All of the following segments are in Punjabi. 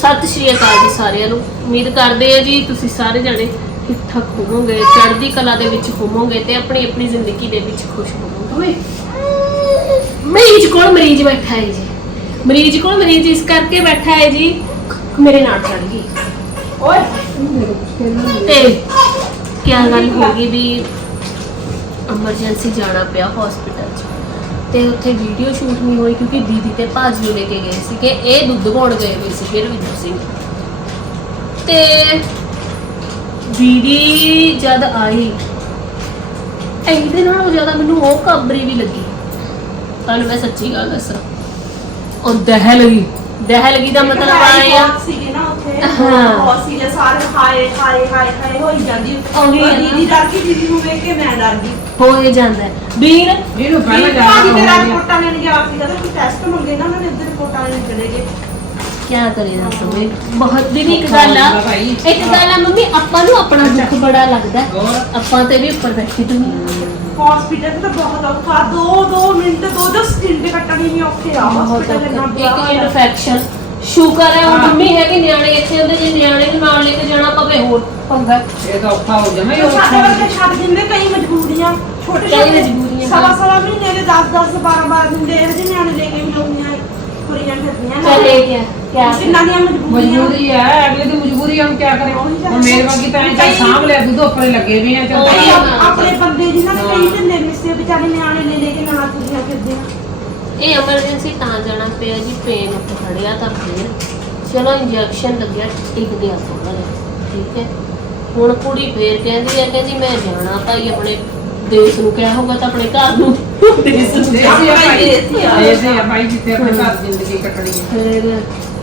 ਸਤਿ ਸ਼੍ਰੀ ਅਕਾਲ ਜੀ ਸਾਰਿਆਂ ਨੂੰ। ਉਮੀਦ ਕਰਦੇ ਆ ਜੀ ਤੁਸੀਂ ਸਾਰੇ ਜਣੇ ਠੀਕ ਠਾਕ ਹੋਵੋਗੇ ਚੜ੍ਹਦੀ ਕਲਾ ਦੇ ਵਿੱਚ ਹੋਵੋਗੇ ਤੇ ਆਪਣੀ ਆਪਣੀ ਜ਼ਿੰਦਗੀ ਦੇ ਵਿੱਚ ਖੁਸ਼ ਹੋਵੋਗੇ। ਮਰੀਜ਼ ਕੋਲ ਮਰੀਜ਼ ਬੈਠਾ ਹੈ ਜੀ। ਮਰੀਜ਼ ਕੋਲ ਮਰੀਜ਼ ਇਸ ਕਰਕੇ ਬੈਠਾ ਹੈ ਜੀ ਮੇਰੇ ਨਾਲ ਚੜ ਗਈ। ਓਏ। ਤੇ ਕੀ ਗੱਲ ਹੋ ਗਈ ਵੀ ਐਮਰਜੈਂਸੀ ਜਾਣਾ ਪਿਆ ਹਸਪੀਟਲ 'ਚ। ਤੇ ਉੱਥੇ ਵੀਡੀਓ ਸ਼ੂਟ ਨਹੀਂ ਹੋਈ ਕਿਉਂਕਿ ਦੀਦੀ ਤੇ ਭਾਜੀ ਨੂੰ ਲੈ ਕੇ ਗਏ ਸੀਗੇ। ਇਹ ਦੁੱਧ ਪਾਉਣ ਗਏ ਹੋਏ ਸੀ ਫਿਰ ਵਿੰਦਰ ਸਿੰਘ। ਤੇ ਦੀਦੀ ਜਦ ਆਈ ਇਹਦੇ ਨਾਲੋਂ ਜ਼ਿਆਦਾ ਮੈਨੂੰ ਉਹ ਕਾਬਰੀ ਵੀ ਲੱਗੀ। ਤੁਹਾਨੂੰ ਮੈਂ ਸੱਚੀ ਗੱਲ ਦੱਸਾਂ। ਉਹ ਦਹਿ ਲੱਗੀ ਦਹਿ ਲੱਗੀ ਦਾ ਮਤਲਬ ਆਇਆ ਨਾ ਹਾਂ। ਬਹੁਤ ਸੀਗੇ ਸਾਰੇ ਹਾਏ ਹਾਏ ਹਾਏ ਹਾਏ ਹੋਈ ਜਾਂਦੀ ਉਹੀ ਹੈ ਨਾ। ਦੀਦੀ ਡਰ ਗਈ ਦੀਦੀ ਨੂੰ ਵੇਖ ਕੇ ਮੈਂ ਡਰ ਗਈ ਹੋਏ ਜਾਂਦਾ ਹੈ। ਵੀਰ ਇਹਨੂੰ ਪਹਿਲਾਂ ਭਾਜੀ ਜਾਣਾ ਤੇ ਹੋਊਗਾ ਰਿਪੋਰਟਾਂ ਲੈਣ ਗਿਆ ਸੀਗਾ ਤੇ ਕੋਈ ਟੈਸਟ ਮੰਗੇ ਨਾ ਉਹਨਾਂ ਨੇ ਇੱਧਰ ਰਿਪੋਰਟਾਂ ਲੈਣ ਚਲੇ ਗਏ ਕਿਆ ਕਰੇ ਦੱਸੋ ਵੀ ਬਹੁਤ ਦੀਦੀ ਇੱਕ ਗੱਲ ਆ। ਇੱਕ ਗੱਲ ਆ ਮੰਮੀ ਆਪਾਂ ਨੂੰ ਆਪਣਾ ਦੁੱਖ ਬੜਾ ਲੱਗਦਾ ਹੈ। ਹੋਰ ਆਪਾਂ ਤੇ ਵੀ ਉੱਪਰ ਬੈਠੀ ਦੁਨੀਆ ਹਸਪੀਟਲ ਤਾਂ ਬਹੁਤ ਔਖਾ ਦੋ ਦੋ ਮਿੰਟ ਦੋ ਦੋ ਸਕਿੰਟ ਕੱਟਣੀ ਨਹੀਂ ਔਖੇ ਆ ਬਹੁਤ ਹਸਪੀਟਲ ਇੰਨਾ ਔਖਾ। ਬੁਰਾ ਇੱਕ ਹਾਲ ਆ। ਇਨਫੈਕਸ਼ਨ ਸ਼ੁਕਰ ਹੈ ਉਹ ਹਾਂ। ਮੰਮੀ ਹੈ ਕਿ ਨਿਆਣੇ ਇੱਥੇ ਹੁੰਦੇ ਜੇ ਨਿਆਣੇ ਨੂੰ ਨਾਲ ਲੈ ਕੇ ਜਾਣਾ ਪਵੇ ਹੋਰ ਪੰਗਾ ਇਹ ਤਾਂ ਔਖਾ ਹੋ ਜਾਣਾ ਹੀ ਸਾਡੇ ਔਖਾ ਵਰਗੇ ਛੱਡ ਦਿੰਦੇ ਕਈ ਮਜਬੂਰੀਆਂ ਛੋਟੇ ਕਈ ਛੋਟੇ ਮਜਬੂਰੀਆਂ, ਸਵਾ ਹਾਂ। ਸਵਾ ਮਹੀਨੇ ਦੇ 10 10 12 12 ਦਿਨ ਦੇ ਇਹੋ ਜਿਹੇ ਨਿਆਣੇ ਲੈ ਕੇ ਵੀ ਲੋਕੀਆਂ ਕੁੜੀਆਂ ਫਿਰਦੀਆਂ ਨੇ। ਚਲੇ ਗਿਆ ਕਿਆ ਕਿੰਨਾ ਦੀਆਂ ਮਜਬੂਰੀਆਂ ਮਜਬੂਰੀ ਹੈ ਅਗਲੇ ਦੀ ਮਜਬੂਰੀ ਆ, ਹੁਣ ਕੀ ਕਰੇ ਹੁਣ ਮੇਰੇ ਵਰਗੀ ਤਾਂ ਐਂ ਸਾਂਭ ਲਿਆ ਦੁੱਧ ਉੱਪਰੇ ਲੱਗੇ ਵੀ ਆ ਚੱਲ ਕਈ। ਆਪ- ਆਪਣੇ ਬੰਦੇ ਜਿਨ੍ਹਾਂ ਨੇ ਕਈ ਹਾਂ। ਢਿੱਲੇ ਮਿੱਸੇ ਵਿਚਾਰੇ ਨਿਆਣੇ ਲੈ ਲੈ ਕੇ ਨਾਲ ਕੁੜੀਆਂ ਫਿਰਦੇ ਆ ਇਹ ਐਮਰਜੈਂਸੀ ਤਾਂ ਜਾਣਾ ਪਿਆ ਜੀ ਪੇਨ ਉੱਤੇ ਖੜਿਆ ਤਾਂ ਫਿਰ ਚਲੋ ਇੰਜੈਕਸ਼ਨ ਲੱਗਿਆ ਟਿਕ ਗਿਆ ਥੋੜਾ ਜਿਹਾ ਠੀਕ ਹੈ। ਹੁਣ ਕੁੜੀ ਫੇਰ ਕਹਿੰਦੀ ਹੈ ਕਹਿੰਦੀ ਮੈਂ ਜਾਣਾ ਭਾਈ ਆਪਣੇ ਦੇਸ਼ ਨੂੰ ਕਿਹਾ ਹੋਗਾ ਤਾਂ ਆਪਣੇ ਘਰ ਨੂੰ। ਦੇਸ਼ ਨੂੰ ਦੇਸੀ ਜਾਣਾ। ਆ ਭਾਈ ਜਿੱਥੇ ਆਪਣੇ ਘਰ ਜ਼ਿੰਦਗੀ ਕੱਟਣੀ ਹੈ। ਫਿਰ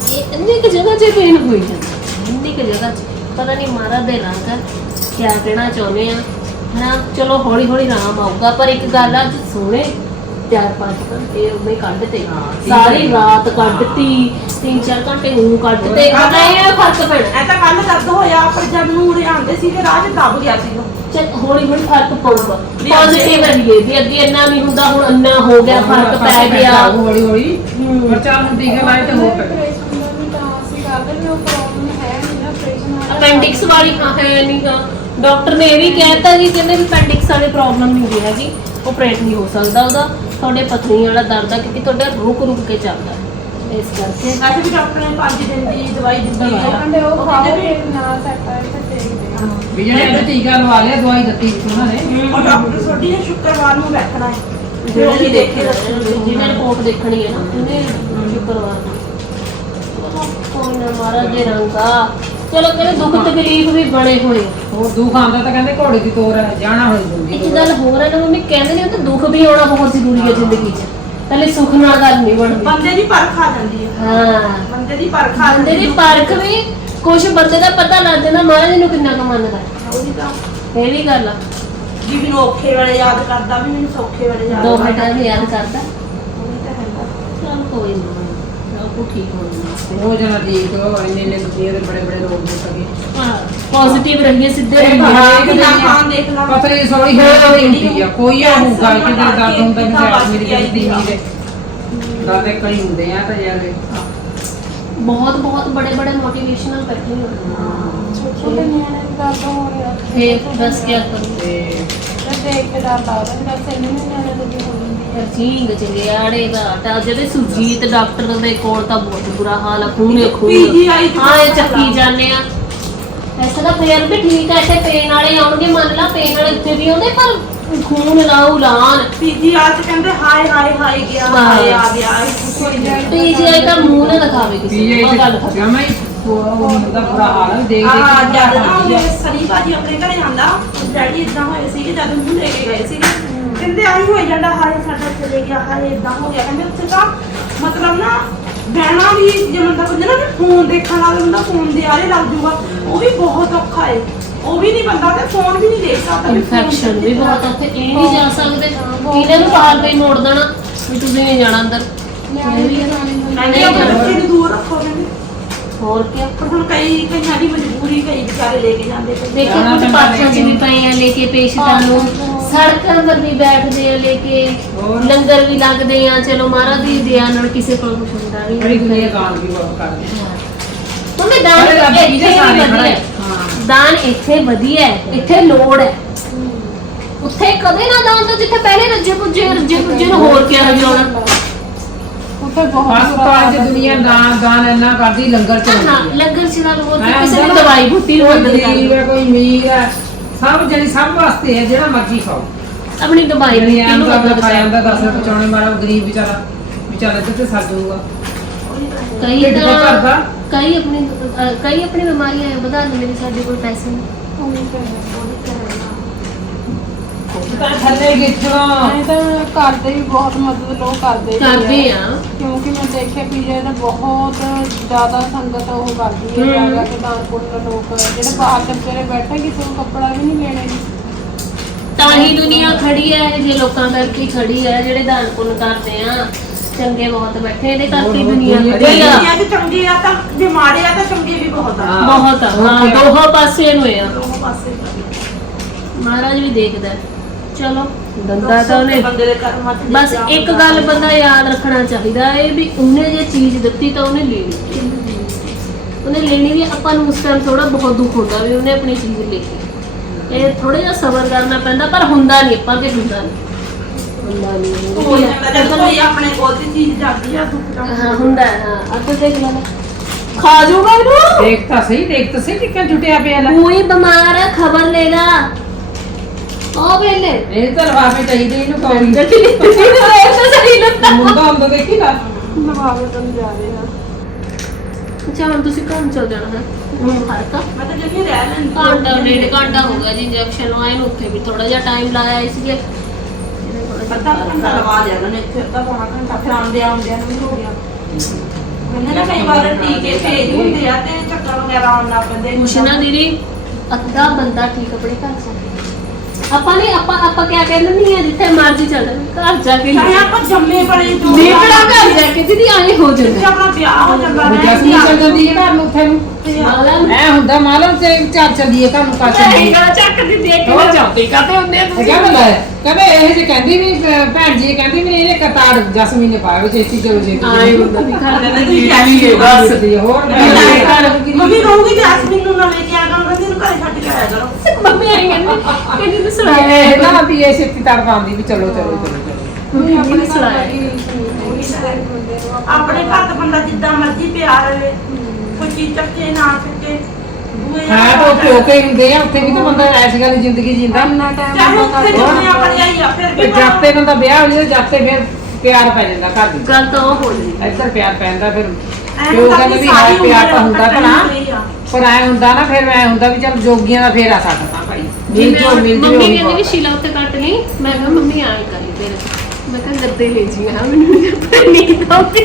ਇਹ ਇੰਨੀ ਕੁ ਜਗ੍ਹਾ 'ਚ ਪੇਨ ਹੋਈ ਜਾਂਦਾ ਇੰਨੀ ਕੁ ਜਗ੍ਹਾ 'ਚ। ਪਤਾ ਨਹੀਂ ਮਾਰਾ ਦੇ ਰੰਗ ਕਿਆ ਕਹਿਣਾ ਚਾਹੁੰਦੇ ਆ। ਹਨਾ ਚਲੋ ਹੌਲੀ ਹੌਲੀ ਆਰਾਮ ਆਊਗਾ ਪਰ ਇੱਕ ਗੱਲ ਆ ਅੱਜ ਸੋਹਣੇ ਚਾਰ ਪੰਜ ਘੰਟੇ ਉਹਨੇ ਕੱਢਤੇ। ਹਾਂ, ਠੀਕ ਸਾਰੀ। ਰਾਤ ਕੱਢਤੀ ਤਿੰਨ ਚਾਰ ਘੰਟੇ ਉਹ ਕੱਢਤੇ। ਪਤਾ ਇਹ ਫ਼ਰਕ ਪੈਣਾ ਐ ਤਾਂ ਕੱਲ ਦਰਦ ਹੋਇਆ ਪਰ ਜਦ ਨੂੰ ਉਰੇ ਆਉਂਦੇ ਸੀਗੇ ਰਾਹ 'ਚ ਦਬ ਗਿਆ ਸੀਗਾ। ਚੱਲ ਹੌਲੀ ਹੌਲੀ ਫ਼ਰਕ ਪਊਗਾ। ਵੀ ਪੋਜ਼ਿਟਿਵ ਰਹੀਏ ਵੀ ਅੱਗੇ ਇੰਨਾ ਨਹੀਂ ਹੁੰਦਾ ਹੁਣ ਇੰਨਾ ਹੋ ਗਿਆ ਫ਼ਰਕ ਪੈ ਗਿਆ। ਹੌਲੀ ਹੌਲੀ। ਪਰ ਚੱਲ ਹੁਣ ਟੀਕੇ ਲਾਏ ਤੇ ਹੋ ਪਏ ਅਪੈਂਡਿਕਸ ਵਾਲੀ ਹਾਂ ਹੈ ਨਹੀਂ ਗਾ। ਡਾਕਟਰ ਨੇ ਇਹ ਵੀ ਕਹਿਤਾ ਜੀ ਕਹਿੰਦੇ ਵੀ ਅਪੈਂਡਿਕਸ ਵਾਲੀ ਪ੍ਰੋਬਲਮ ਨਹੀਂ ਹੋਈ ਹੈਗੀ ਆਪਰੇਟ ਨਹੀਂ ਹੋ ਸਕਦਾ ਉਹਦਾ। ਤੁਹਾਡੇ ਪਥਰੀ ਵਾਲਾ ਦਰਦ ਆ ਕਿਉਂਕਿ ਤੁਹਾਡਾ ਰੁਕ ਰੁਕ ਕੇ ਚੱਲਦਾ ਹੈ। ਇਸ ਕਰਕੇ ਵੈਸੇ ਵੀ ਡਾਕਟਰ ਨੇ 5 ਦਿਨ ਦੀ ਦਵਾਈ ਦਿੱਤੀ। ਹੈ। ਕਹਿੰਦੇ ਉਹ ਖਾਓ ਵੀ ਫਿਰ ਨਾ ਸੈੱਟ ਆਏ ਤਾਂ ਦੇਖਦੇ ਆ। ਵੀ ਜਿਹੜੇ ਟੀਕਾ ਲਵਾ ਲਿਆ ਦਵਾਈ ਦਿੱਤੀ ਸੀ ਉਹਨਾਂ ਨੇ। ਉਹ ਡਾਕਟਰ ਸੋਢੀ ਨੇ ਸ਼ੁੱਕਰਵਾਰ ਨੂੰ ਬੈਠਣਾ ਹੈ। ਜਿਹੜੇ ਉਹੀ ਦੇਖੇ ਜਿਹਨੇ ਰਿਪੋਰਟ ਦੇਖਣੀ ਹੈ ਨਾ ਉਹਨੇ ਸ਼ੁਕਰਵਾਰ ਨੂੰ। ਚਲੋ, ਕੋਈ ਨਾ ਮਹਾਰਾਜ ਦੇ ਰੰਗਾ ਚਲੋ ਕਹਿੰਦੇ ਦੁੱਖ ਤਕਲੀਫ ਵੀ ਬਣੇ ਹੋਏ ਆ। ਉਹ ਦੁੱਖ ਆਉਂਦਾ ਤਾਂ ਕਹਿੰਦੇ ਘੋੜੇ ਦੀ ਤੋਰ ਹੈ ਜਾਣਾ ਹੋਈ ਜ਼ਿੰਦਗੀ ਇੱਕ ਗੱਲ ਹੋਰ ਹੈ ਨਾ ਮੰਮੀ ਕਹਿੰਦੇ ਨੇ ਕਿ ਦੁੱਖ ਵੀ ਆਉਣਾ ਬਹੁਤ ਜ਼ਰੂਰੀ ਹੈ ਜ਼ਿੰਦਗੀ 'ਚ। ਪਹਿਲੇ ਸੁੱਖ ਨਾਲ ਗੱਲ ਨਹੀਂ ਬਣਦੀ। ਬੰਦੇ ਦੀ ਪਰਖ ਆ ਜਾਂਦੀ ਹੈ ਹਾਂ। ਬੰਦੇ ਦੀ ਪਰਖ ਆ ਬੰਦੇ ਜਾਂਦੀ ਦੀ ਹੈ। ਪਰਖ ਵੀ ਕੁਝ ਬੰਦੇ ਦਾ ਪਤਾ ਲੱਗ ਜਾਂਦਾ ਮਹਾਰਾਜ ਨੂੰ ਕਿੰਨਾ ਕੁ ਮੰਨਦਾ। ਉਹੀ ਤਾਂ। ਇਹ ਵੀ ਗੱਲ ਆ। ਵੀ ਮੈਨੂੰ ਔਖੇ ਵੇਲੇ ਯਾਦ ਕਰਦਾ ਵੀ ਮੈਨੂੰ ਸੌਖੇ ਵੇਲੇ ਯਾਦ ਦੋ ਕਰਦਾ। ਮਿੰਟਾਂ ਦੀ ਯਾਦ ਕਰਦਾ। ਉਹੀ ਤਾਂ ਹੈਗਾ ਚਲ ਕੋਈ ਨਹੀਂ ਸਭ ਕੁਝ ਠੀਕ ਹੋ ਜਾਣਾ। ਹੋ ਜਾਣਾ ਠੀਕ ਉਹ ਇੰਨੇ ਇੰਨੇ ਦੁਨੀਆ ਦੇ ਬੜੇ ਬੜੇ ਰੋਗ ਦੇ ਸਕੇ ਪੋਜ਼ਿਟਿਵ ਰਹੀਏ ਸਿੱਧੇ ਰਹੀਏ। ਦੇਖ ਲਾ ਪਤਲੀ ਸੋਲੀ ਹੈ ਹੁੰਦੀ ਆ। ਕੋਈ ਆ ਹੋਊਗਾ ਕਿ ਜਿਹੜਾ ਦਰਦ ਹੁੰਦਾ ਕਿ ਸਾਥ ਮੇਰੀ ਜਿਹੜੀ ਨਹੀਂ ਦੇ ਦਰਦ ਕਈ ਹੁੰਦੇ ਆ ਤਾਂ ਯਾਰ ਬਹੁਤ ਬਹੁਤ ਬੜੇ ਬੜੇ ਮੋਟੀਵੇਸ਼ਨਲ ਬੈਠੇ ਹੋਏ ਛੋਟੇ ਨਿਆਣੇ ਦੀ ਤਾਂ ਹੋ ਰਿਹਾ। ਫੇਰ ਬਸ ਕੀ ਕਰੂ? ਤੇ ਤੇ ਦੇਖ ਕੇ ਡਰ ਲੱਗਦਾ ਵੀ ਬਸ ਇੰਨੇ ਨਿਆਣੇ ਦੇ ਵੀ ਹੋ ਜਾਂਦੀ ਹੈ। ਜੀਂਗ ਚੰਗਿਆੜੇ ਦਾ ਆਟਾ ਜਿਹੜੇ ਸੁਰਜੀਤ ਡਾਕਟਰ ਦੇ ਕੋਲ ਤਾਂ ਬਹੁਤ ਬੁਰਾ ਹਾਲ ਆ ਖੂਨੇ ਖੂਨ। PGI ਚ ਹਾਂ ਇਹ ਚੱਕੀ ਜਾਂਦੇ ਆ। ਐਸਾ ਤਾਂ ਫੇਰ ਵੀ ਠੀਕ ਆ ਇੱਥੇ ਪੇਨ ਵਾਲੇ ਆਉਣਗੇ ਮੰਨ ਲਾ ਪੇਨ ਵਾਲੇ ਉੱਥੇ ਵੀ ਆਉਂਦੇ ਪਰ ਖੂਨ ਲਾਉ ਲਾਨ ਪੀਜੀਆਰ ਚ ਕਹਿੰਦੇ ਹਾਏ ਹਾਏ ਹਾਏ ਗਿਆ ਹਾਏ ਆ ਗਿਆ ਇਹ ਕੁਛ ਹੋਈ ਜਾਂਦਾ। ਪੀਜੀਆਈ ਤਾਂ ਮੂੰਹ ਨਾ ਦਿਖਾਵੇ ਕਿਸੇ ਨੂੰ ਉਹ ਗੱਲ ਖਤਮ। ਜਮਾ ਹੀ ਉਹ ਹੁੰਦਾ ਬੁਰਾ ਹਾਲ ਹੈ, ਦੇਖ ਦੇਖ ਆ ਕੇ ਜਦ ਨਾ ਉਹਦੇ ਆ। ਸਨੀ ਬਾਜੀ ਆਪਣੇ ਘਰੇ ਆਂਦਾ ਡੈਡੀ ਇਦਾਂ ਹੋਏ ਸੀਗੇ ਜਦ ਉਹਨੂੰ ਲੈ ਕੇ ਗਏ ਸੀਗੇ। ਕਹਿੰਦੇ ਆਹੀ ਹੋਈ ਜਾਂਦਾ ਹਾਏ ਸਾਡਾ ਚਲੇ ਗਿਆ ਹਾਏ ਇਦਾਂ ਹੋ ਗਿਆ। ਕਹਿੰਦੇ ਉੱਥੇ ਤਾਂ ਮਤਲਬ ਨਾ ਬਹਿਣਾ ਵੀ ਜੇ ਬੰਦਾ ਕਹਿੰਦਾ ਨਾ ਕਿ ਫੋਨ ਦੇਖਣ ਵਾਲਾ ਬੰਦਾ ਫੋਨ ਦੇ ਆਰੇ ਲੱਗ ਜੂਗਾ। ਉਹ ਵੀ ਬਹੁਤ ਔਖਾ ਹੈ ਉਹ ਵੀ ਨਹੀਂ ਬੰਦਾ ਤੇ ਫੋਨ ਵੀ ਨਹੀਂ ਦੇਖ ਸਕਦਾ ਵੀ phone ਇਨਫੈਕਸ਼ਨ ਵੀ ਬਹੁਤ ਆ, ਉੱਥੇ ਇਹ ਨਹੀਂ ਜਾ ਸਕਦੇ। ਇਹਨਾਂ ਨੂੰ ਬਾਹਰ ਪਈ ਮੋੜ ਦੇਣਾ ਵੀ ਤੁਸੀਂ ਨਹੀਂ ਜਾਣਾ ਅੰਦਰ। ਦੀ ਜਾਣੀ। ਕਹਿੰਦੇ ਆਪਣੇ ਬੱਚੇ ਨੂੰ ਦੂਰ ਰੱਖੋ ਕਹਿੰਦੇ। ਹੋਰ ਕੀ ਪਰ ਹੁਣ ਕਈ ਕਈਆਂ ਦੀ ਮਜਬੂਰੀ ਕਈ ਵਿਚਾਰੇ ਲੈ ਕੇ ਜਾਂਦੇ ਕਈ ਦੇਖੇ ਜਾਣਾ ਕੁਝ ਪੈਂਦਾ ਪਾਤੀਆਂ ਚ ਵੀ ਲੇਕਿਨ- ਪਏ ਆ ਲੈ ਕੇ ਪੇਸ਼ਟਾਂ ਨੂੰ ਸੜਕਾਂ 'ਤੇ ਵੀ ਬੈਠਦੇ ਆ ਲੈ ਕੇ ਹੋਰ? ਲੰਗਰ ਵੀ ਲੱਗਦੇ ਆ। ਚਲੋ ਮਹਾਰਾਜ ਦੀ ਦਇਆ ਨਾਲ ਕਿਸੇ ਕੋਲ ਕੁਝ ਹੁੰਦਾ ਬੜੀ ਨਹੀਂ। ਦੁਨੀਆ ਗਾਲ ਵੀ ਬਹੁਤ ਕਰਦੇ ਮੰਮੀ ਸਾਰੇ ਦਾਨ ਰੱਬ ਇੱਥੇ ਦੇ ਵੀ ਸਾਰੇ ਵਧੀਆ। ਖੜੇ ਹੈ। ਹਾਂ। ਦਾਨ ਇੱਥੇ ਵਧੀਆ ਹੈ ਇੱਥੇ ਲੋੜ ਹੈ। ਉੱਥੇ ਕਦੇ ਨਾ ਦਾਨ ਤੋਂ ਜਿੱਥੇ ਪਹਿਲੇ ਰੱਜੇ ਪੁੱਜੇ ਰੱਜੇ ਪੁੱਜੇ ਨੂੰ ਹੋਰ ਕਿਹਾ ਜਾਣਾ ਉੱਥੇ ਬਹੁਤ ਬਸ ਤਾਂ ਅੱਜ ਦੁਨੀਆ ਦਾਨ ਦਾਨ ਇੰਨਾ ਕਰਦੀ ਲੰਗਰ ਚ ਹਾਂ ਲੰਗਰ ਚ ਨਾਲ ਹੋਰ ਕਿਸੇ ਨੂੰ ਦਵਾਈ ਬੂਟੀ ਨੂੰ ਕੋਈ ਮਦਦ ਗਰੀਬ ਹੈ ਕੋਈ ਅਮੀਰ ਹੈ ਸਭ ਜਣੀ ਸਭ ਵਾਸਤੇ ਹੈ ਜਿਹੜਾ ਮਰਜ਼ੀ ਖਾਓ। ਆਪਣੀ ਦਵਾਈ ਬੂਟੀ ਨੂੰ ਖਾ ਕਰ ਜਾਂਦਾ 10 ਰੁਪਏ ਵਾਲਾ ਉਹ ਗਰੀਬ ਵਿਚਾਰਾ ਵਿਚਾਰਾ ਤੇ ਸਰ ਜਾਊਗਾ। ਕਈ ਢਿੱਡ ਤੇ ਤਾਂ ਭਰਦਾ। ਕਈ ਆਪਣੀ ਅਹ, ਕਈ ਆਪਣੀ ਬਿਮਾਰੀਆਂ ਵਧਾ ਲੈਂਦੇ ਨੇ ਸਾਡੇ ਕੋਲ ਪੈਸੇ। ਨਹੀਂ ਥੱਲੇ ਗਿੱਠਣਾ ਨਹੀਂ ਤਾਂ ਕਰਦੇ ਵੀ ਬਹੁਤ ਮਦਦ ਲੋਕ ਕਰਦੇ ਵੀ ਕਰਦੇ ਆ। ਆ ਕਿਉਂਕਿ ਮੈਂ ਦੇਖਿਆ ਪੀਜੇ ਦਾ ਬਹੁਤ ਜ਼ਿਆਦਾ ਸੰਗਤ ਉਹ ਕਰਦੀ ਹੈ ਜਾ ਹਮ। ਜਾ ਕੇ ਦਾਨ ਪੁੰਨ ਲੋਕ ਜਿਹੜੇ ਬਾਹਰ ਚੱਪਰੇ ਬੈਠੇ ਕਿਸੇ ਨੂੰ ਕੱਪੜਾ ਵੀ ਨਹੀਂ ਲੈਣੇ ਤਾਂ ਹੀ ਦੁਨੀਆ ਖੜੀ ਹੈ ਇਹ ਜੇ ਲੋਕਾਂ ਕਰਕੇ ਹੀ ਖੜੀ ਹੈ ਜਿਹੜੇ ਦਾਨ ਪੁੰਨ ਕਰਦੇ ਆ ਚੰਗੇ ਬਹੁਤ ਬੈਠੇ ਇਹਦੇ ਕਰਕੇ ਹੀ ਬਹੁਤ ਦੁਨੀਆ ਦੁਨੀਆ ਖੜੀ ਆ ਦੁਨੀਆ 'ਚ ਚੰਗੇ ਆ ਤਾਂ ਜੇ ਮਾੜੇ ਆ ਤਾਂ ਚੰਗੇ ਵੀ ਬਹੁਤ ਆ ਹਾਂ। ਬਹੁਤ ਆ ਹਾਂ Okay. ਦੋਹਾਂ ਪਾਸੇ ਨੂੰ ਆ ਦੋਨੋਂ ਪਾਸੇ ਮਹਾਰਾਜ ਵੀ ਦੇਖਦਾ ਹੈ। ਚਲੋ ਦੰਦਾ ਤਾਂ ਉਹਨੇ ਬੰਦੇ ਦੇ ਕਰਮਾਂ 'ਚ ਬਸ ਲਿਖਿਆ ਇੱਕ ਹੁੰਦਾ। ਗੱਲ ਬੰਦਾ ਯਾਦ ਰੱਖਣਾ ਚਾਹੀਦਾ ਹੈ ਵੀ ਉਹਨੇ ਜੇ ਚੀਜ਼ ਦਿੱਤੀ ਤਾਂ ਉਹਨੇ ਲੈਣੀ ਉਹਨੇ ਲੈਣੀ ਵੀ ਆਪਾਂ ਨੂੰ ਉਸ ਟਾਈਮ ਥੋੜਾ ਬਹੁਤ ਦੁੱਖ ਹੁੰਦਾ ਵੀ ਉਹਨੇ ਆਪਣੀ ਚੀਜ਼ ਲੈ ਲਈ ਇਹ ਥੋੜਾ ਜਿਹਾ ਸਬਰ ਕਰਨਾ ਪੈਂਦਾ ਪਰ ਹੁੰਦਾ ਨਹੀਂ ਆਪਾਂ ਤੇ ਹੁੰਦਾ ਨਹੀਂ। ਹੁੰਦਾ ਨਹੀਂ। ਹੋ ਜਾਂਦਾ ਜਦੋਂ ਕੋਈ ਆਪਣੇ ਕੋਲ ਦੀ ਚੀਜ਼ ਜਾਂਦੀ ਆ ਦੁੱਖ ਦਾ ਹਾਂ ਹੁੰਦਾ ਹੈ, ਹਾਂ। ਅੱਗੇ ਦੇਖ ਲੈ ਖਾ ਜਾਊਗਾ ਇਹਨੂੰ? ਦੇਖ ਤਾਂ ਸਹੀ ਦੇਖ ਤਾਂ ਸਹੀ ਕਿੱਥੇ ਜੁਟਿਆ ਪਿਆ ਲੈ। ਕੋਈ ਬਿਮਾਰ ਹੈ ਖਬਰ ਲੈਗਾ ਉਹ ਵੇਲੇ ਇਹ ਤਾਂ ਲਵਾਵੇ ਚਾਹੀਦੇ ਇਹਨੂੰ ਕੌੜੀ ਗੱਡੀ ਇਹ ਤਾਂ ਸਹੀ ਲੱਗਦਾ ਮੁੰਡਾ ਹੁੰਦਾ ਦੇਖੀ ਨਾ ਨਵਾਵੇ ਤੋਂ ਜਾ ਰਹੇ ਆ। ਅੱਛਾ ਹੁਣ ਤੁਸੀਂ ਕੰਮ ਚੱਲ ਜਾਣਾ ਹੈ? ਹੁਣ ਫ਼ਰਕ ਆ ਮੈਂ ਤਾਂ ਜਿਵੇਂ ਰਹਿ ਲੈਂਦੀ ਘੰਟਾ ਡੇਢ ਘੰਟਾ ਹੋ ਗਿਆ ਜੀ ਇੰਜੈਕਸ਼ਨ ਲਵਾਏ ਨੂੰ ਉੱਥੇ ਵੀ ਥੋੜਾ ਜਿਹਾ ਟਾਈਮ ਲਾਇਆ ਇਸ ਲਈ ਅੱਧਾ ਘੰਟਾ ਲਵਾ ਲਿਆ ਉਹਨੇ ਇੱਥੇ ਅੱਧਾ ਪੌਣਾ ਘੰਟਾ। ਫਿਰ ਆਉਂਦੇ ਆਉਂਦੇ ਨੂੰ ਵੀ ਹੋ ਗਿਆ। ਕਹਿੰਦੇ ਨਾ ਕਈ ਵਾਰ ਟੀਕੇ ਤੇਜ਼ ਹੁੰਦੇ ਆ ਤੇ ਚੱਕਰ ਵਗੈਰਾ ਆਉਣ ਲੱਗ ਪੈਂਦੇ ਕੁਛ ਨਾ ਦੀਦੀ ਅੱਧਾ ਬੰਦਾ ਠੀਕ ਆਪਣੇ ਘਰ ਜਾ ਆਪਾਂ ਨੇ ਆਪਾਂ ਆਪਾਂ ਕਿਆ ਕਹਿੰਦੇ ਨਹੀਂ ਆ ਜਿੱਥੇ ਮਰਜ਼ੀ ਚੱਲ। ਜਾਓ, ਘਰ ਜਾ ਕੇ ਚਾਹੇ ਆਪਾਂ ਜੰਮੇ ਬੜੇ ਜੋ ਨੇਕੜਾ ਘਰ ਜਾ ਕੇ ਦੀਦੀ ਆਏ ਹੋ ਜੇ ਜਾਂਦਾ ਆਪਣਾ ਵਿਆਹ ਹੋ ਜਾਂਦਾ ਉਹ ਜਸਮੀ ਚੱਲ ਜਾਂਦੀ ਹੈ ਘਰ ਨੂੰ ਉੱਥੇ ਨੂੰ। ਮਾਲਮ ਐ ਹੁੰਦਾ ਮਾਲਮ ਤੇ ਚੱਲ ਚੱਲੀਏ ਘਰ ਨੂੰ ਕਾ ਚੱਲੀਏ। ਨੇਕੜਾ ਚੱਕ ਦੀ ਦੇਖ ਕੇ। ਜਾਂਦੇ ਕਾਤੇ ਹੁੰਦੇ ਆ ਤੁਸੀਂ? ਕਹਿੰਦਾ ਲੈ ਕਹਿੰਦੇ ਇਹ ਜੇ ਕਹਿੰਦੀ ਵੀ ਅਹ ਭੈਣ ਜੀ ਕਹਿੰਦੀ ਵੀ ਇਹਨੇ ਕਤਾਰ ਜਸਮੀ ਨੇ ਪਾਇਆ ਵਿੱਚ ਇੱਥੇ ਚਲੋ ਜੀ ਆਏ ਹੁੰਦਾ ਵੀ ਘਰ ਕਹਿੰਦੇ ਦੇ ਤੁਸੀਂ ਕਹਿ ਬਸ। ਦੀ ਹੋਰ ਮੰਮੀ ਕਹੂਗੀ ਜੈਸਮੀਨ ਨੂੰ ਨਾ ਲੈ ਕੇ ਆਇਆ ਕਰੋ ਕਹਿੰਦੀ ਇਹਨੂੰ ਘਰੇ ਛੱਡ ਕੇ ਆਇਆ ਕਰੋ। ਮੰਮੀ ਆਈ ਕਹਿੰਦੀ ਕਹਿੰਦੀ ਤੂੰ ਸੁਣਾ ਇਹ ਨਾ ਵੀ ਇਹ ਛੇਤੀ ਤੜਫ ਆਉਂਦੀ ਵੀ ਚਲੋ ਚਲੋ ਚਲੋ ਚਲੋ। ਮੰਮੀ ਆਪਣੇ ਸੁਣਾਇਆ ਦੀ ਬੰਦੇ ਨੂੰ ਆਪਣੇ ਘਰ ਦਾ ਬੰਦਾ ਜਿੱਦਾਂ ਮਰਜ਼ੀ ਪਿਆਰ ਰਹੇ। ਕੋਈ ਚੀਜ਼ ਚੱਕੇ ਨਾ ਚੱਕੇ। ਹਾਂ ਤਾਂ ਉੱਥੇ ਓਕੇ ਹੁੰਦੇ ਆ ਉੱਥੇ ਵੀ ਤਾਂ ਬੰਦਾ ਐਸੀ ਗੱਲ ਜ਼ਿੰਦਗੀ ਜਿੰਦਾ। ਚਾਹੇ ਉੱਥੇ ਜਿੰਨੇ ਆਪਣੀ ਆਈ ਆ ਫਿਰ ਤੇ ਵੀ ਜਾਤੇ ਬੰਦਾ ਵਿਆਹ ਹੋ ਜਾਂਦਾ ਜਾਤੇ ਫਿਰ ਪਿਆਰ ਪੈ ਜਾਂਦਾ ਘਰ ਦੀ ਗੱਲ ਤਾਂ ਉਹ ਹੋ ਜੀ ਇੱਧਰ ਪਿਆਰ ਪੈਂਦਾ ਫਿਰ। ਕਹਿੰਦਾ ਕਿ ਵੀ ਹਾਂ ਪਿਆਰ ਤਾਂ ਹੁੰਦਾ ਭਲਾ। ਪਰ ਐ ਹੁੰਦਾ ਨਾ ਫਿਰ ਐ ਹੁੰਦਾ ਵੀ ਚਲ ਜੋਗੀਆਂ ਦਾ ਫੇਰ ਆ ਸਕਦਾ ਭਾਈ। ਜੋ ਜੋ ਮੰਮੀ ਕਹਿੰਦੀ ਵੀ ਸ਼ੀਲਾ ਉੱਤੇ ਕੱਟ ਲਈ ਮੈਂ ਕਿਹਾ ਮੰਮੀ ਆਏ ਕਰੀ ਤੇਰੇ ਮੈਂ ਕਿਹਾ ਗੱਦੇ ਲੈ ਜੀ ਹਾਂ ਮੈਨੂੰ ਜਦ ਨੀਂਦ ਆਉਂਦੀ।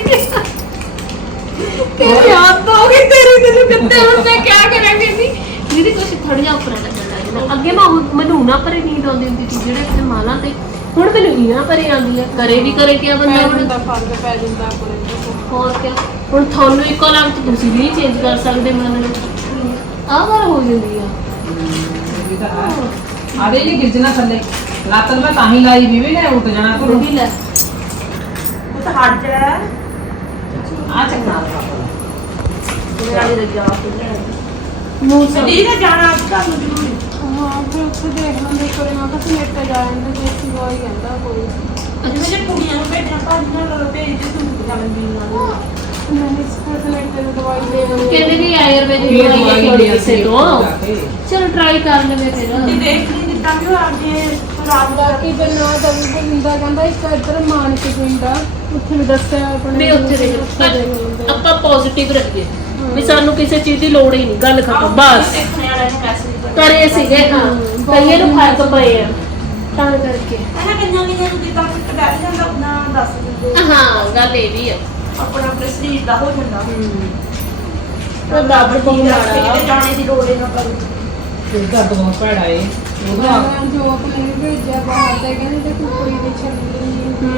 ਤੇਰੀ ਯਾਦ ਤਾਂ ਹੋ ਗਈ ਤੇਰੀ ਤੈਨੂੰ ਗੱਦੇ ਹੁਣ ਮੈਂ ਕੀ ਕਰਾਂਗੀ? ਦੀ ਦੀਦੀ ਕੁਛ ਥੋੜਾ ਜਿਹਾ ਉੱਪਰ ਲੱਗਣ ਲੱਗ ਜਾਂਦਾ। ਅੱਗੇ ਮੈਂ ਉਹ- ਮੈਨੂੰ ਨਾ ਪਰੇ ਨੀਂਦ ਆਉਂਦੀ ਹੁੰਦੀ ਸੀ ਜਿਹੜੇ ਕਿਤੇ ਮਾਲਾ ਤੇ ਹੁਣ ਮੈਨੂੰ ਇਹਨਾਂ ਪਰੇ ਆਉਂਦੀ ਹੈ ਕਰੇ ਵੀ ਕਰੇ ਕਿਆ ਬੰਦਾ ਹੁਣ? ਜਾਂਦਾ ਫ਼ਰਕ ਪੈ ਜਾਂਦਾ ਤੇ। ਹੋਰ ਕਿਆ? ਹੁਣ ਤੁਹਾਨੂੰ ਇੱਕੋ ਲੰਗ ਤੁਸੀਂ ਵੀ ਚੇਂਜ ਕਰ ਸਕਦੇ ਮਨ ਨੂੰ। ਆਹ ਵਾਰ ਹੋ ਜਾਂਦੀ ਆ। ਆਦੇ ਨਹੀਂ ਗਿਰਜਣਾ ਥੱਲੇ। ਲਾਤਨ ਮੈਂ ਤਾਂ ਹੀ ਲਾਈ ਵੀ ਵੀ ਨੇ ਉੱਠ ਜਾਣਾ ਉਹ ਵੀ ਲੈ। ਉਹ ਤਾਂ ਹਟ ਜਾ। ਆ ਚੱਕਣਾ ਮੇਰਾ ਵੀ ਰੱਜਾ ਮੂੰਹ ਸਭ ਜੀ ਨੇ ਜਾਣਾ ਅੱਜ ਕੱਲ ਨੂੰ ਜ਼ਰੂਰੀ। ਹਾਂ ਫਿਰ ਉੱਥੇ ਦੇਖ ਲੈਂਦੇ ਕਰੇ ਮੈਂ ਕਿਹਾ ਨੇਟ ਜਾ ਜਾਂਦੇ ਦੇਸੀ ਦਵਾਈ ਕਹਿੰਦਾ ਕੋਈ। ਜਿਵੇਂ ਜੇ ਕੁੜੀਆਂ ਨੂੰ ਭੇਜਣਾ ਭਾਜੀਆਂ ਨਾਲ ਭੇਜ ਦੇ ਤੂੰ ਜਾਣ ਦੀ ਨਾਲ ਨਹੀਂ ਸਪੈਸ਼ਲ ਨੇਟ ਦੀ ਦਵਾਈ ਦੇ ਦਿੰਦੇ ਕਹਿੰਦੇ ਵੀ ਆਯੁਰਵੈਦਿਕ ਇਹ ਦਵਾਈ ਦਵਾਈ ਲੈ ਲਈ ਕੇ ਕਿਸੇ ਤੋਂ। ਜਾ ਕੇ। ਚਲੋ ਟਰਾਈ ਕਰ ਲਵੇ ਤੇ ਫਿਰ ਦੇਖ ਲਈ ਜਿੱਦਾਂ ਵੀ ਉਹ ਅੱਗੇ ਖਰਾਬ ਬਾਕੀ ਜੇ ਨਾ ਤਾਂ ਵੀ ਬੰਦਾ ਕਹਿੰਦਾ ਇੱਕ ਇੱਧਰ ਮਾਨਕ ਪਿੰਡਾ ਉੱਥੇ ਵੀ ਦੱਸਿਆ ਆਪਣੇ ਵੀ ਉੱਥੇ ਦੇ ਉੱਥੇ ਦੇ ਬੰਦੇ। ਆਪਾਂ ਪੋਜ਼ਿਟਿਵ ਰੱਖੀਏ। ਵੀ ਸਾਨੂੰ ਕਿਸੇ ਚੀਜ਼ ਦੀ ਲੋੜ ਹੀ ਨਹੀਂ ਗੱਲ ਖਤਮ ਬਸ। ਦੇਖਣੇ ਵਾਲਿਆਂ ਨੂੰ ਮੈਸੇਜ ਕਰੇ ਸੀਗੇ ਹਾਂ। ਕਈਆਂ ਨੂੰ ਫ਼ਰਕ ਪਏ ਆ। ਤਾਂ ਕਰਕੇ। ਇਹਨਾਂ ਕਿੰਨਾਂ ਕਿੰਨਾਂ ਨੂੰ ਜਿੱਦਾਂ ਫਿੱਟ ਬੈਠ ਜਾਂਦਾ ਉਦਾਂ ਦੱਸ ਦਿੰਦੇ ਹਾਂ। ਗੱਲ ਇਹ ਵੀ ਆ। ਆਪਣਾ ਆਪਣੇ ਸਰੀਰ ਦਾ ਹੋ ਜਾਂਦਾ। ਉਹ ਦੱਬ ਪਹੁੰਚਾਣਾ ਕਿਤੇ ਜਾਣੇ ਦੀ ਲੋੜ ਹੀ ਨਾ ਪਵੇ। ਇਹ ਤਾਂ ਬਹੁਤ ਭੈੜਾ ਏ। ਉਹਦਾ ਮੈਂ ਜੋਤ ਨੇ ਵੀ ਭੇਜਿਆ ਬਾਹਰ ਦੇ ਕਹਿੰਦੇ ਤੇ ਕੁੜੀ ਦੀ ਛੱਲੀ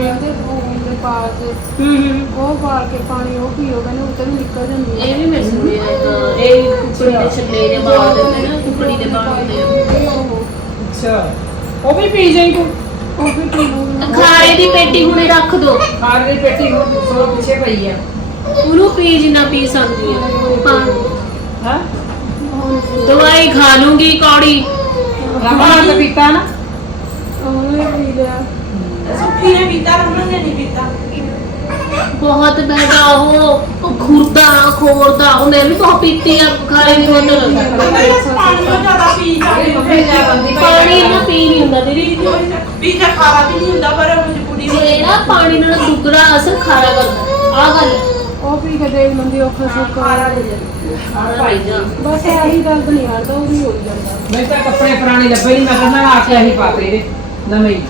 ਉਹਦੇ ਫੋਨ ਦੇ ਪਾਸ ਹੂੰ ਹੂੰ ਉਹ ਪਾ ਕੇ ਪਾਣੀ ਉਹ ਪੀਓ ਕਹਿੰਦੇ ਉੱਤੇ ਵੀ ਨਿਕਲ ਜਾਂਦੀ ਹੈ ਇਹ ਵੀ ਮੈਂ ਸੁਣਿਆ ਹੈ, ਹਾਂ ਇਹ ਕੁਕੜੀ ਦੇ ਛੱਲੇ ਦੇ ਬਾਲ ਹੁੰਦੇ ਨਾ ਕੁਕੜੀ ਦੇ ਬਾਲ ਹੁੰਦੇ ਆ ਉਹ ਅੱਛਾ। ਉਹ ਵੀ ਪੀ ਜਾਈ ਤੂੰ। ਉਹ ਵੀ ਪੀ ਲੂੰਗੀ ਖਾਰੇ ਦੀ ਪੇਟੀ ਹੁਣੇ ਰੱਖ ਦੋ। ਖਾਰ ਦੀ ਪੇਟੀ ਹੁਣ ਸੋ ਪਿੱਛੇ ਪਈ ਆ। ਉਹਨੂੰ ਪੀ ਜਿੰਨਾ ਪੀ ਸਕਦੀ ਹੈ। ਪਾਣੀ ਹਾਂ। ਦਵਾਈ ਖਾ ਲੂੰਗੀ ਕੌੜੀ। ਰਮਾ ਤਾਂ ਪੀਤਾ ਨਾ। ਉਹਨੇ ਪੀ ਲਿਆ ਸੁੱਖੀ ਨੇ ਪੀਤਾ ਰਮਨ ਨੇ ਨਹੀਂ ਪੀਤਾ ਬਹੁਤ ਬੈਠਾ ਉਹ ਉਹ ਖੁਰਦਾ ਖੋਰਦਾ ਉਹਨੇ ਵੀ ਬਹੁਤ ਪੀਤੀ ਆ ਖਾਰੇ ਦੀ ਬੋਤਲ ਪਾਣੀ ਨੂੰ ਜ਼ਿਆਦਾ ਪੀ ਜਾਂਦੇ ਪਾਣੀ ਨਾ ਪੀ ਨਹੀਂ ਹੁੰਦਾ ਦੀਦੀ। ਪੀ ਜਾ ਖਾਰਾ ਵੀ ਨਹੀਂ ਹੁੰਦਾ ਪਰ ਮਜਬੂਰੀ ਜੇ ਨਾ ਪਾਣੀ ਨਾਲ ਦੁੱਗਣਾ ਅਸਰ ਖਾਰਾ ਕਰਦਾ। ਆ ਗੱਲ। ਉਹ ਪੀ ਕੇ ਦੇਖ ਲੈਂਦੀ ਔਖਾ ਸੌਖਾ ਖਾਰਾ ਦੇ ਦੇ ਭਾਈ ਜਾ ਬਸ ਇਹੀ ਦਰਦ ਨਹੀਂ ਹਟਦਾ ਉਹ ਵੀ ਹੋ ਜਾਂਦਾ ਮੈਂ ਤਾਂ ਕੱਪੜੇ ਪੁਰਾਣੇ ਲੱਭੇ ਨਹੀਂ ਮੈਂ ਕਹਿੰਦਾ ਆ ਕੇ ਆਹੀ ਪਾਤੇ ਇਹਦੇ ਨਵੇਂ ਹੀ।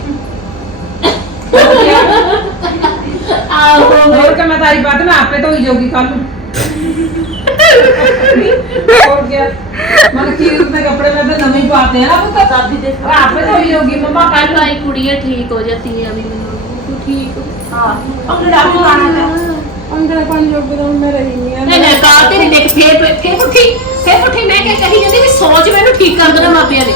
ਆਹੋ ਹੋਰ ਕਿ ਮੈਂ ਤਾਰੀ ਬਾਤ ਮੈਂ ਆਪੇ ਧੋਈ ਜਾਊਗੀ ਕੱਲ ਨੂੰ ਹੋਰ ਗਿਆ ਮਨ ਕੀ ਉਸਨੇ ਕੱਪੜੇ ਮੈਂ ਤਾਂ ਨਵੇਂ ਹੀ ਪਾਤੇ ਆ ਨਾ ਪੁੱਤ ਦਾਦੀ ਦੇ ਆਪੇ ਧੋਈ ਜਾਊਗੀ ਮੰਮਾ ਕੱਲ ਆਈ ਕੁੜੀਆਂ ਠੀਕ ਹੋ ਜਾਂਦੀ ਆ ਵੀ ਮੈਨੂੰ ਤੂੰ ਠੀਕ ਹੋ ਹਾਂ ਅੰਗੜਾ ਵੀ ਪਾਣਾ ਹੈ ਅੰਦਰ ਪੰਜ ਜੋਗ ਦਾ ਮੈਂ ਰਹੀ ਨਹੀਂ ਆ। ਨਹੀਂ ਨਹੀਂ ਕਾਰ ਤੇ ਨਹੀਂ ਦੇਖ ਫੇਰ ਫੇਰ ਪੁੱਠੀ ਫੇਰ ਪੁੱਠੀ ਮੈਂ ਕਿਹਾ ਕਹੀ ਜਾਂਦੀ ਵੀ ਸੋਚ ਮੈਨੂੰ ਠੀਕ ਕਰ ਦੇਣਾ ਮਾਪਿਆਂ ਨੇ।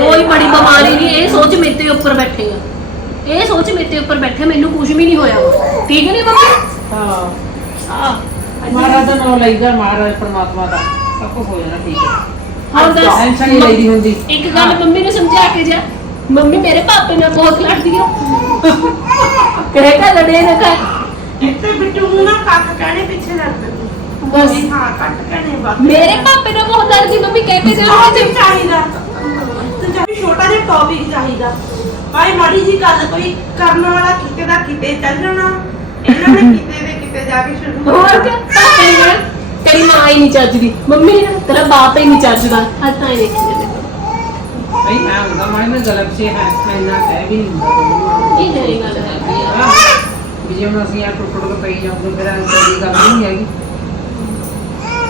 ਕੋਈ ਬੜੀ ਬਿਮਾਰੀ ਨਹੀਂ ਇਹ ਸੋਚ ਮੇਰੇ ਤੇ ਉੱਪਰ ਬੈਠੇ ਆ। ਇਹ ਸੋਚ ਮੇਰੇ ਤੇ ਉੱਪਰ ਬੈਠੇ ਮੈਨੂੰ ਕੁਝ ਵੀ ਨਹੀਂ ਹੋਇਆ। ਠੀਕ ਨਹੀਂ ਮੰਮੀ? ਹਾਂ। ਹਾਂ। ਮਹਾਰਾਜ ਦਾ ਨਾਮ ਲਈਦਾ ਮਹਾਰਾਜ ਪਰਮਾਤਮਾ ਦਾ। ਸਭ ਕੁਝ ਹੋ ਜਾਣਾ ਠੀਕ ਹੈ ਹਾਂ ਦੱਸ? ਟੈਨਸ਼ਨ ਨਹੀਂ ਲਈਦੀ ਹੁੰਦੀ। ਇੱਕ ਗੱਲ ਮੰਮੀ ਨੂੰ ਸਮਝਾ ਕੇ ਜਾ। ਮੰਮੀ ਮੇਰੇ ਪਾਪੇ ਨਾਲ ਬਹੁਤ ਲੜਦੀ ਆ। ਕਹੇਗਾ ਲੜੇ ਨਾ ਕਰ ਇੱਥੇ ਬਿੱਟੂ ਨੂੰ ਨਾ ਕੱਟ ਕਹਿਣੇ ਪਿੱਛੇ ਰੱਖ ਦਿੰਦੀ ਬਸ। ਵੀ ਹਾਂ ਕੱਟ ਕਹਿਣੇ ਬਾਕੀ। ਮੇਰੇ ਪਾਪੇ ਨਾਲ ਬਹੁਤ ਲੜਦੀ ਮੰਮੀ ਕਹਿ ਕੇ ਜਾ ਚਾਹੀਦਾ। ਤੇ ਜਾਂ ਛੋਟਾ ਜਿਹਾ ਟੌਪਿਕ ਚਾਹੀਦਾ। ਭਾਈ ਮਾੜੀ ਜੀ ਗੱਲ ਕੋਈ ਕਰਨ ਵਾਲਾ ਕਿਤੇ ਦਾ ਕਿਤੇ ਚੱਲ ਜਾਣਾ। ਇਹਨਾਂ ਨੇ ਕਿਤੇ ਦੇ ਕਿਤੇ ਜਾ ਕੇ ਸ਼ੁਰੂ ਹੋਰ ਕਿ ਪਾਪੇ ਤੇਰੀ ਮਾਂ ਹੀ ਨਹੀਂ ਚੱਜਦੀ। ਮੰਮੀ ਤੇਰਾ ਬਾਪ ਹੀ ਨਹੀਂ ਚੱਜਦਾ। ਤਾਂ ਇਹ ਦੇਖੀ ਜਾਂਦੇ ਭਈ ਮੈਂ ਹੁੰਦਾ ਮੈਂ ਨਾ ਗਲਤ ਸੇ ਹੈ ਮੈਂ ਇੰਨਾ ਕਹਿ ਵੀ ਨਹੀਂ ਹੁੰਦਾ ਇਹ ਜਿਹੜੀ ਗੱਲ ਹੈਗੀ ਆ ਵੀ ਜੇ ਹੁਣ ਅਸੀਂ ਆ ਟੁੱਟ ਟੁੱਟ ਪਈ ਜਾਉਂਗੇ ਫਿਰ ਐਂ ਕੋਈ ਗੱਲ ਨਹੀਂ ਹੈਗੀ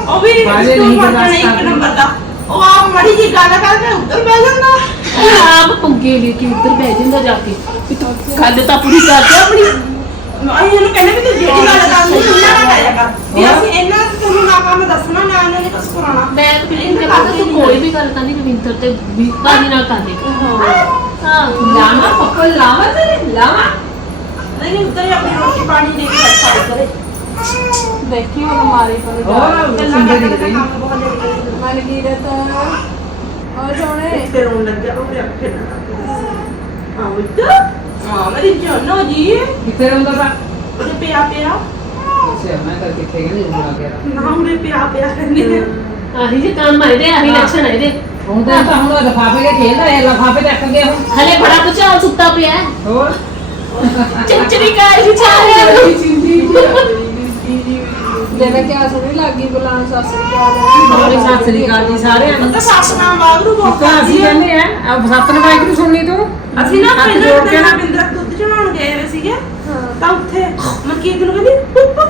ਉਹ ਵੀ ਸਕੂਲ ਨਹੀਂ ਬਰਦਾਸ਼ਤ ਇੱਕ ਕਰਦੇ। ਨੰਬਰ ਦਾ ਉਹ ਆ ਮਾੜੀ ਜੀ ਗੱਲ ਕਰਕੇ ਉੱਧਰ ਬਹਿ ਜਾਂਦਾ ਇਹ ਆਪ ਪੰਗੇ ਲੈ ਕੇ ਉੱਧਰ ਬਹਿ ਜਾਂਦਾ ਜਾ ਕੇ ਗੱਲ ਤਾਂ ਪੂਰੀ ਕਰ ਆਪਣੀ ਅਸੀਂ ਇਹਨੂੰ ਕਹਿੰਦੇ ਵੀ ਤੂੰ ਜਿਹੜੀ ਗੱਲ ਕਰਨੀ। ਉਹਨਾਂ ਨਾਲ ਕਰਿਆ ਕਰ ਵੀ ਅਸੀਂ ਇਹਨਾਂ ਨੂੰ ਤੁਹਾਨੂੰ ਨਾ ਕੰਮ ਦੱਸਣਾ ਨਾ ਇਹਨਾਂ ਨੇ ਕੁਝ ਕਰਾਉਣਾ। ਮੈਂ ਤਾਂ ਫਿਰ ਇਹ ਕਹਿੰਦਾ ਤੂੰ ਕੋਈ ਵੀ ਗੱਲ ਕਰਨੀ ਰਵਿੰਦਰ ਤੇ ਵੀ ਬਾਜੀ ਨਾਲ ਕਰ ਦੇ। ਹਾਂ। ਲਾਵਾ ਪੱਕਲ ਲਾਵਾ ਤੇ ਲਾਵਾ। ਨਹੀਂ ਉੱਧਰ ਹੀ ਆਪਣੀ ਰੋਟੀ ਪਾਣੀ ਦੇ ਕੇ ਰੱਖਾ ਕਰੇ ਦੇਖੀ ਉਹ ਮਾਰੀ ਪਰ ਹੋਰ ਗੱਲਾਂ ਸਿੰਗੇ ਕਰਦੇ ਦੀ ਕੰਮ ਬਹੁਤ ਜ਼ਿਆਦਾ ਮਨ ਕੀ ਰਤਾ ਔਰ ਸੋਹਣੇ? ਤੇ ਰੋਣ ਲੱਗਿਆ ਉਹ ਫਿਰ। ਅੱਖੇ ਹਾਂ ਉੱਧਰ। ਹਾਂ ਮੇਰੀ ਜਾਨੋ ਜੀ ਕਿੱਥੇ ਰਹਿੰਦਾ ਤਾ ਉਹਦੇ ਪਿਆ ਪਿਆ ਅੱਛਾ ਮੈਂ ਤਾਂ ਕਿੱਥੇ ਗਈ ਨਹੀਂ ਆ ਗਿਆ ਨਾ ਉਹਦੇ ਪਿਆ ਪਿਆ ਕਰਨੀ ਆਹੀ ਜੇ ਕੰਮ ਆ ਇਹਦੇ ਆਹੀ ਲੱਛਣ ਆ ਇਹਦੇ ਹੁਣ ਤਾਂ ਤਾਂ ਹੁਣ ਲਫਾਫੇ ਦੇ ਖੇਲਦਾ ਹੈ ਲਫਾਫੇ ਚੱਕ ਗਿਆ ਹੁਣ ਹਲੇ ਬੜਾ ਕੁਚਾਲ ਸੁੱਤਾ ਪਿਆ ਹੈ। ਹੋਰ ਚਿੜਚਿੜੀ ਕਾਰ ਵਿਚਾਰਿਆ ਜਿਹੜਾ ਕਿ ਆਸਰੇ ਲੱਗੀ ਬੁਲਾਉਣ ਸੱਸ ਦੀ ਹੋਰ ਸਤਿ ਸ੍ਰੀ ਅਕਾਲ ਜੀ ਸਾਰਿਆਂ ਨੂੰ ਤਾਂ ਸੱਸ ਨਾਮ ਵਾਗਰੂ ਬਹੁਤ ਤਾਂ ਅਸੀਂ ਕਰਦੀ ਆ ਕਹਿੰਦੇ ਆ ਆ ਸਤਨ ਬਾਈਕ ਨੂੰ ਸੁਣਨੀ ਤੂੰ ਅਸੀਂ ਨਾ ਹੱਥ ਪਹਿਲਾਂ ਜੋੜ ਕੇ ਤੇ ਨਾ। ਬਿੰਦਰ ਦੁੱਧ ਚੜਾਉਣ ਗਏ ਹੋਏ ਸੀਗੇ ਤਾਂ ਉੱਥੇ ਮਨਕੀਤ ਨੂੰ ਕਹਿੰਦੀ ਪੁੱਪ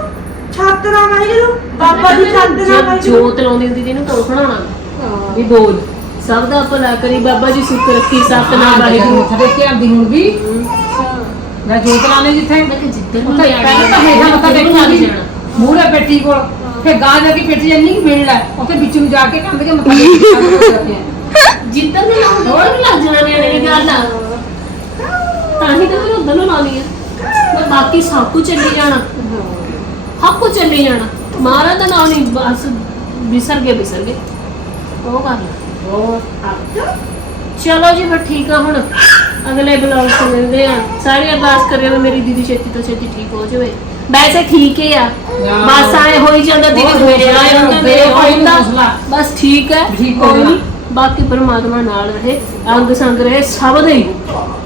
ਛੱਤ ਨਾ ਮਾਰੀ ਜਦੋਂ ਬਾਬਾ ਦੀ ਛੱਤ ਨਾ ਮਾਰੀ ਜੋਤ ਲਾਉਂਦੀ ਹੁੰਦੀ ਸੀ ਇਹਨੂੰ ਕੌਣ ਖਣਾਉਣਾ ਹਾਂ। ਵੀ ਬੋਲ ਸਭ ਦਾ ਭਲਾ ਕਰੀ ਬਾਬਾ ਜੀ ਸੁੱਖ ਰੱਖੀ ਸਤਨਾਮ ਵਾਹਿਗੁਰੂ ਉੱਥੇ ਦੇਖ ਕੇ ਆਂਦੀ ਹੁਣ ਵੀ। ਮੈਂ ਜੋਤ ਲਾਣੇ ਜਿੱਥੇ। ਮੈਂ ਕਿ ਜਿੱਧਰ ਨੂੰ ਉੱਥੇ ਪਹਿਲਾਂ ਤਾਂ ਮੱਥਾ ਮੂਹਰੇ ਪੇਟੀ ਕੋਲ। ਫਿਰ ਗਾਂ ਜਾ ਕੇ ਪੇਟੀ ਜੰਨੀ ਕਿ ਮਿਲ ਲੈ। ਉੱਥੇ ਵਿੱਚ ਨੂੰ ਜਾ ਕੇ ਕੰਧ ਕੇ ਮੱਥਾ ਜਿੱਧਰ ਨੂੰ ਲਾਉਂਦੇ ਉੱਧਰ ਨੂੰ ਲੱਗ ਜਾਣਾ ਨਿਆਣੇ ਦੀ ਗੱਲ ਆ। ਤਾਂ ਹੀ ਤਾਂ ਮੈਂ ਉਧਰ ਨੂੰ ਲਾਉਣੀ ਆ। ਬਾਕੀ ਸਭ ਕੁਝ ਚੱਲੀ ਜਾਣਾ। ਸਭ ਕੁਝ ਚੱਲੀ ਜਾਣਾ। ਮਾਰਾ ਦਾ ਨਾਮ ਨਹੀਂ ਬਸ ਵਿਸਰ ਗਏ ਵਿਸਰ ਗਏ। ਉਹ ਕਰ ਲੈ। ਚਲੋ ਜੀ ਫਿਰ ਠੀਕ ਆ ਹੁਣ। ਅਗਲੇ ਬਲੌਗ ਤੋਂ ਮਿਲਦੇ ਆ। ਸਾਰੇ ਅਰਦਾਸ ਕਰਿਓ ਵੀ ਮੇਰੀ ਦੀਦੀ ਛੇਤੀ ਤੋਂ ਛੇਤੀ ਠੀਕ ਹੋ ਜਾਵੇ। ਵੈਸੇ ਠੀਕ ਹੀ ਆ। ਬਸ ਆਏ ਹੋਈ ਜਾਂਦਾ ਦੀਦੀ ਹੋਰ ਮੇਰੇ ਆਏ ਹੁੰਦਾ ਮੇਰੇ ਹੋਰ ਹੋਈ ਹੁੰਦਾ। ਬਸ ਠੀਕ ਹੈ। ਠੀਕ ਹੋ। ਨੀ। ਬਾਕੀ ਪਰਮਾਤਮਾ ਨਾਲ ਰਹੇ, ਅੰਗ ਸੰਗ ਰਹੇ, ਸਭ ਦੇ ਹੀ।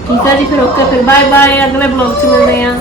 ਠੀਕ ਹੈ ਜੀ, ਫਿਰ ਓਕੇ, ਫਿਰ ਬਾਏ ਬਾਏ ਅਗਲੇ ਬਲੌਗ 'ਚ ਮਿਲਦੇ ਆ